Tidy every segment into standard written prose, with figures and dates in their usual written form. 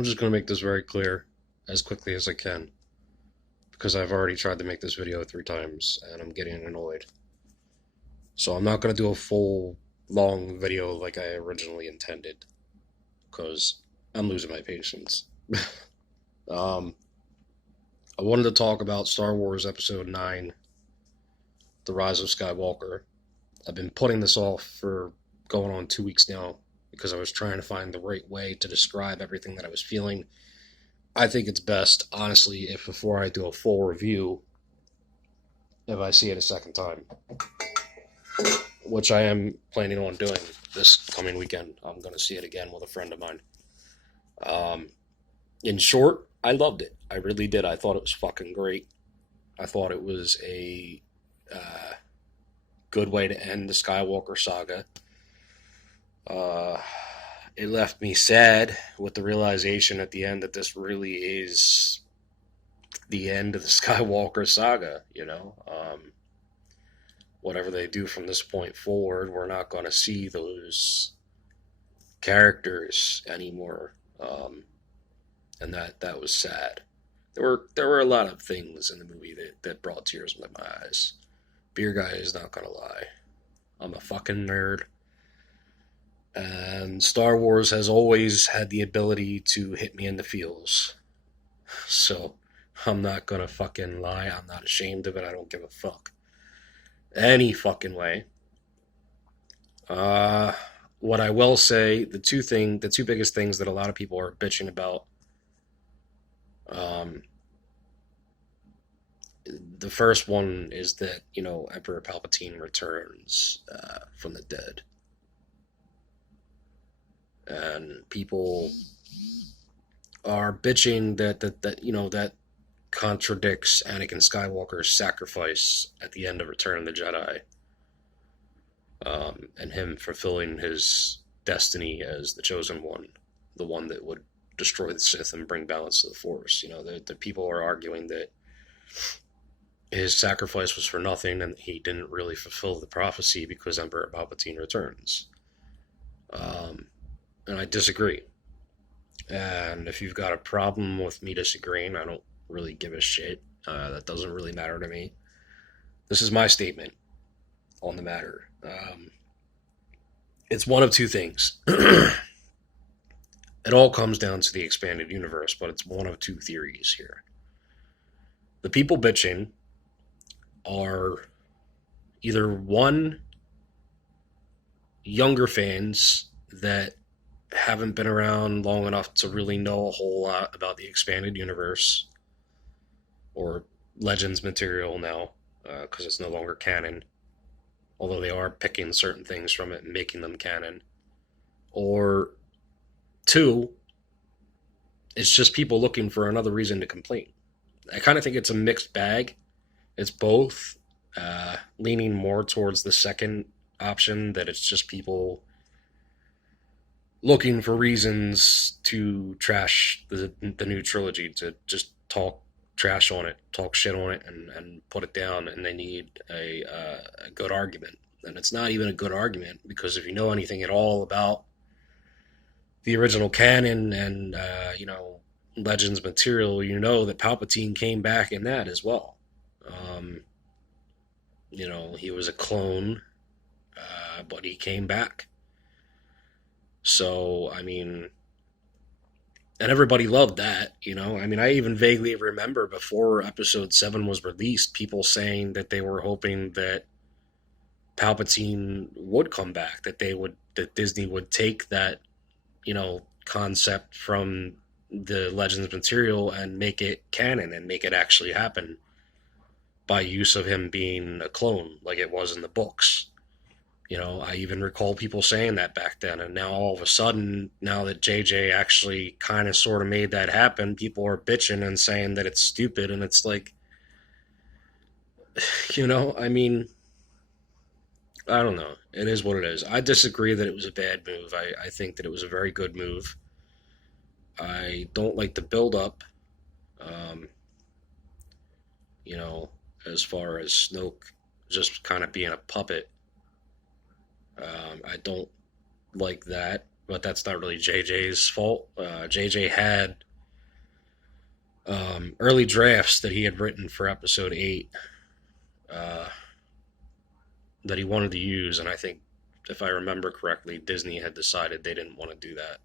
I'm just going to make this very clear as quickly as I can because I've already tried to make this video 3 times and I'm getting annoyed. So I'm not going to do a full long video like I originally intended because I'm losing my patience. um, I wanted to talk about Star Wars Episode 9, The Rise of Skywalker. I've been putting this off for going on 2 weeks now because I was trying to find the right way to describe everything that I was feeling. I think it's best, honestly, if before I do a full review, if I see it a second time, which I am planning on doing this coming weekend. I'm going to see it again with a friend of mine. Um, in short, I loved it. I really did. I thought it was fucking great. I thought it was a uh, good way to end the Skywalker saga. Uh, it left me sad with the realization at the end that this really is the end of the Skywalker saga, you know? Whatever they do from this point forward, we're not going to see those characters anymore. And that was sad. There were a lot of things in the movie that brought tears to my eyes. Beer guy is not gonna lie. I'm a fucking nerd. And Star Wars has always had the ability to hit me in the feels. So I'm not gonna fucking lie. I'm not ashamed of it. I don't give a fuck. Any fucking way. Uh what I will say, the two biggest things that a lot of people are bitching about, um, the first one is that Emperor Palpatine returns from the dead, and people are bitching that contradicts Anakin Skywalker's sacrifice at the end of Return of the Jedi, and him fulfilling his destiny as the chosen one, the one that would destroy the Sith and bring balance to the Force. The people are arguing that his sacrifice was for nothing and he didn't really fulfill the prophecy because Emperor Palpatine returns. And I disagree. And if you've got a problem with me disagreeing, I don't really give a shit. That doesn't really matter to me. This is my statement on the matter. It's one of two things. It all comes down to the expanded universe, but it's one of two theories here. The people bitching are either one, younger fans that haven't been around long enough to really know a whole lot about the expanded universe or Legends material now, because it's no longer canon, although they are picking certain things from it and making them canon. Or two, it's just people looking for another reason to complain. I kind of think it's a mixed bag. It's both, leaning more towards the second option, that it's just people looking for reasons to trash the new trilogy, to just talk trash on it, talk shit on it, and put it down, and they need a good argument. And it's not even a good argument, because if you know anything at all about the original canon and Legends material, you know that Palpatine came back in that as well. Um, he was a clone, but he came back. So, I mean, and everybody loved that, I mean, I even vaguely remember before Episode 7 was released, people saying that they were hoping that Palpatine would come back, that Disney would take that, concept from the Legends material and make it canon and make it actually happen by use of him being a clone like it was in the books. I even recall people saying that back then, and now all of a sudden, now that JJ actually kind of sort of made that happen, people are bitching and saying that it's stupid, and it's like, I mean, I don't know. It is what it is. I disagree that it was a bad move. I think that it was a very good move. I don't like the build up, um, as far as Snoke just kind of being a puppet. I don't like that, but that's not really JJ's fault. JJ had early drafts that he had written for episode 8 uh, that he wanted to use, and I think, if I remember correctly, Disney had decided they didn't want to do that.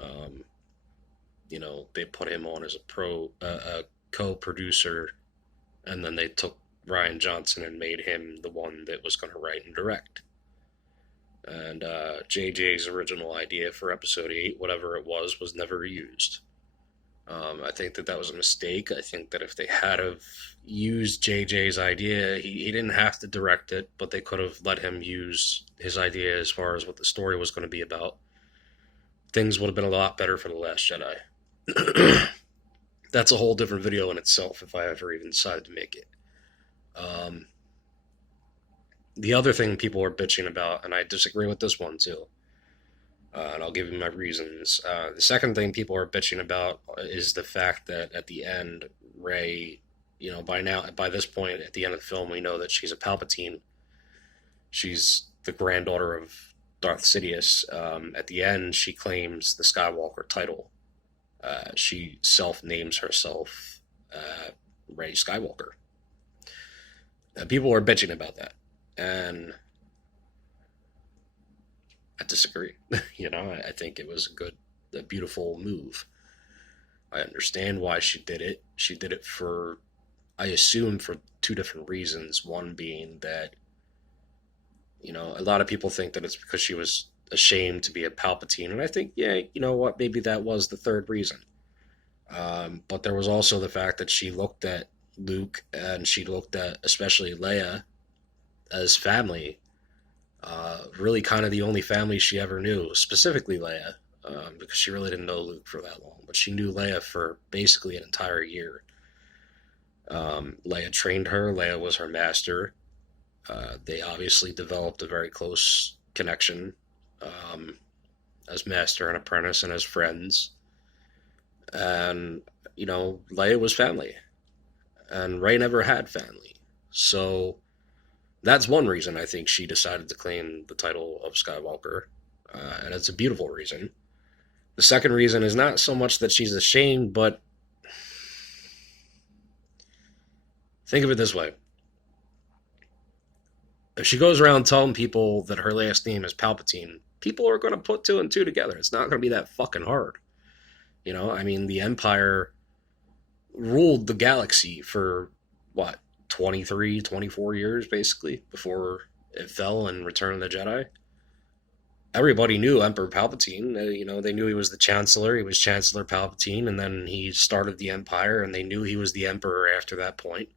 Um, they put him on as a co-producer, and then they took Ryan Johnson and made him the one that was going to write and direct. And JJ's original idea for episode 8, whatever it was never used. I think that was a mistake. I think that if they had have used JJ's idea, he didn't have to direct it, but they could have let him use his idea as far as what the story was going to be about. Things would have been a lot better for The Last Jedi. That's a whole different video in itself if I ever even decided to make it. The other thing people are bitching about, and I disagree with this one too, and I'll give you my reasons. The second thing people are bitching about is the fact that at the end, Rey, by this point, at the end of the film, we know that she's a Palpatine. She's the granddaughter of Darth Sidious. At the end, she claims the Skywalker title. She self-names herself Rey Skywalker. People are bitching about that, and I disagree. I think it was a beautiful move. I understand why she did it. She did it for, I assume, for two different reasons. One being that, a lot of people think that it's because she was ashamed to be a Palpatine, and I think, yeah, you know what, maybe that was the third reason. But there was also the fact that she looked at Luke and she looked at especially Leia as family. Really kind of the only family she ever knew, specifically Leia, because she really didn't know Luke for that long, but she knew Leia for basically an entire year. Leia trained her. Leia was her master. They obviously developed a very close connection as master and apprentice and as friends. And, Leia was family. And Rey never had family. So that's one reason I think she decided to claim the title of Skywalker. And it's a beautiful reason. The second reason is not so much that she's ashamed, but think of it this way. If she goes around telling people that her last name is Palpatine, people are going to put two and two together. It's not going to be that fucking hard. The Empire ruled the galaxy for, 23, 24 years, basically, before it fell in Return of the Jedi. Everybody knew Emperor Palpatine. They knew he was the Chancellor. He was Chancellor Palpatine, and then he started the Empire, and they knew he was the Emperor after that point.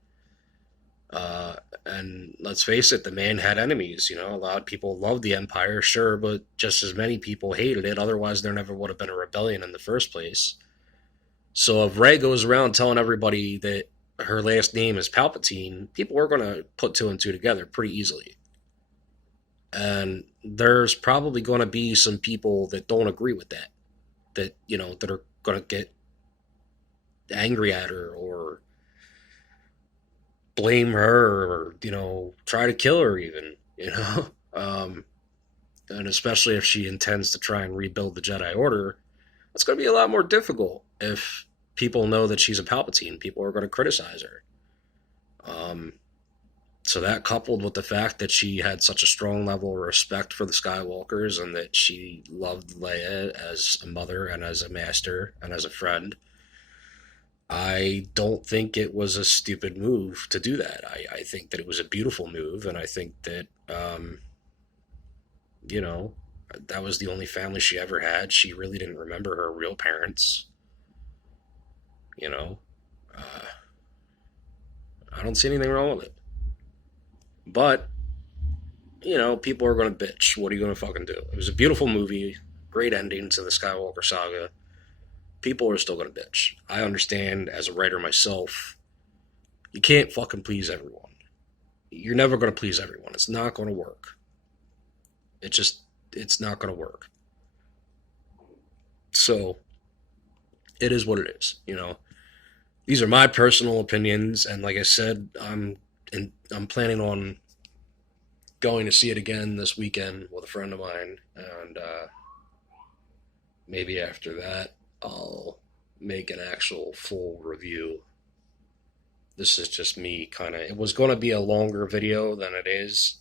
And let's face it, the man had enemies. A lot of people loved the Empire, sure, but just as many people hated it. Otherwise, there never would have been a rebellion in the first place. So if Rey goes around telling everybody that her last name is Palpatine, people are going to put two and two together pretty easily. And there's probably going to be some people that don't agree with that, that are going to get angry at her or blame her or, try to kill her even, and especially if she intends to try and rebuild the Jedi Order, it's going to be a lot more difficult if people know that she's a Palpatine. People are going to criticize her. So that, coupled with the fact that she had such a strong level of respect for the Skywalkers and that she loved Leia as a mother and as a master and as a friend, I don't think it was a stupid move to do that. I think that it was a beautiful move, and I think that, that was the only family she ever had. She really didn't remember her real parents. I don't see anything wrong with it. But, people are going to bitch. What are you going to fucking do? It was a beautiful movie, great ending to the Skywalker saga. People are still going to bitch. I understand, as a writer myself, you can't fucking please everyone. You're never going to please everyone. It's not going to work. It's not going to work. So, it is what it is, These are my personal opinions, and like I said, I'm planning on going to see it again this weekend with a friend of mine, and maybe after that, I'll make an actual full review. This is just me kind of. It was going to be a longer video than it is,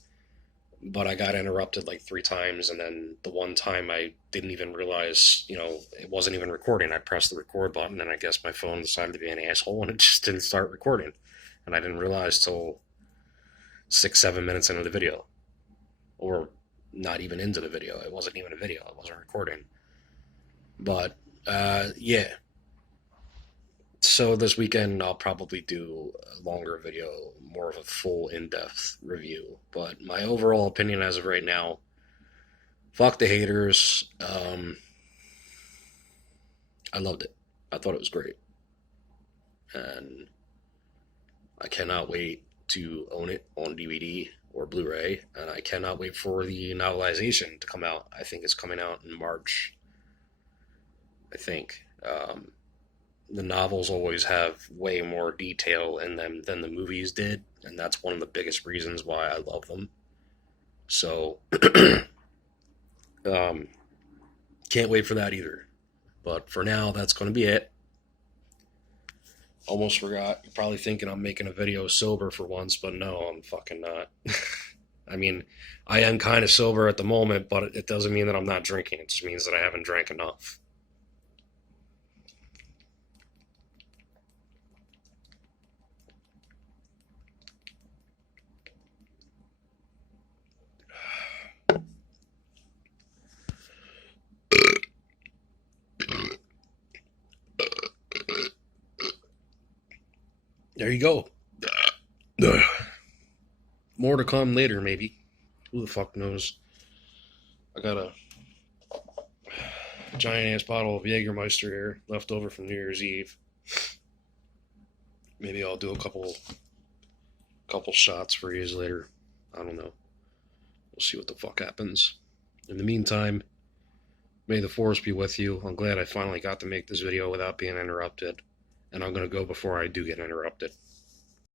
but I got interrupted like 3 times, and then the one time I didn't even realize, it wasn't even recording. I pressed the record button, and I guess my phone decided to be an asshole, and it just didn't start recording. And I didn't realize till 6, 7 minutes into the video, or not even into the video. It wasn't even a video. It wasn't recording. But yeah. So this weekend I'll probably do a longer video, more of a full in-depth review. But my overall opinion as of right now, fuck the haters. I loved it. I thought it was great. And I cannot wait to own it on DVD or Blu-ray, and I cannot wait for the novelization to come out. I think it's coming out in March. I think. The novels always have way more detail in them than the movies did, and that's one of the biggest reasons why I love them. So, can't wait for that either. But for now, that's going to be it. Almost forgot. You're probably thinking I'm making a video sober for once, but no, I'm fucking not. I mean, I am kind of sober at the moment, but it doesn't mean that I'm not drinking. It just means that I haven't drank enough. There you go. More to come later, maybe. Who the fuck knows? I got a giant ass bottle of Jägermeister here, left over from New Year's Eve. Maybe I'll do a couple shots for you later. I don't know. We'll see what the fuck happens. In the meantime, may the force be with you. I'm glad I finally got to make this video without being interrupted. And I'm going to go before I do get interrupted.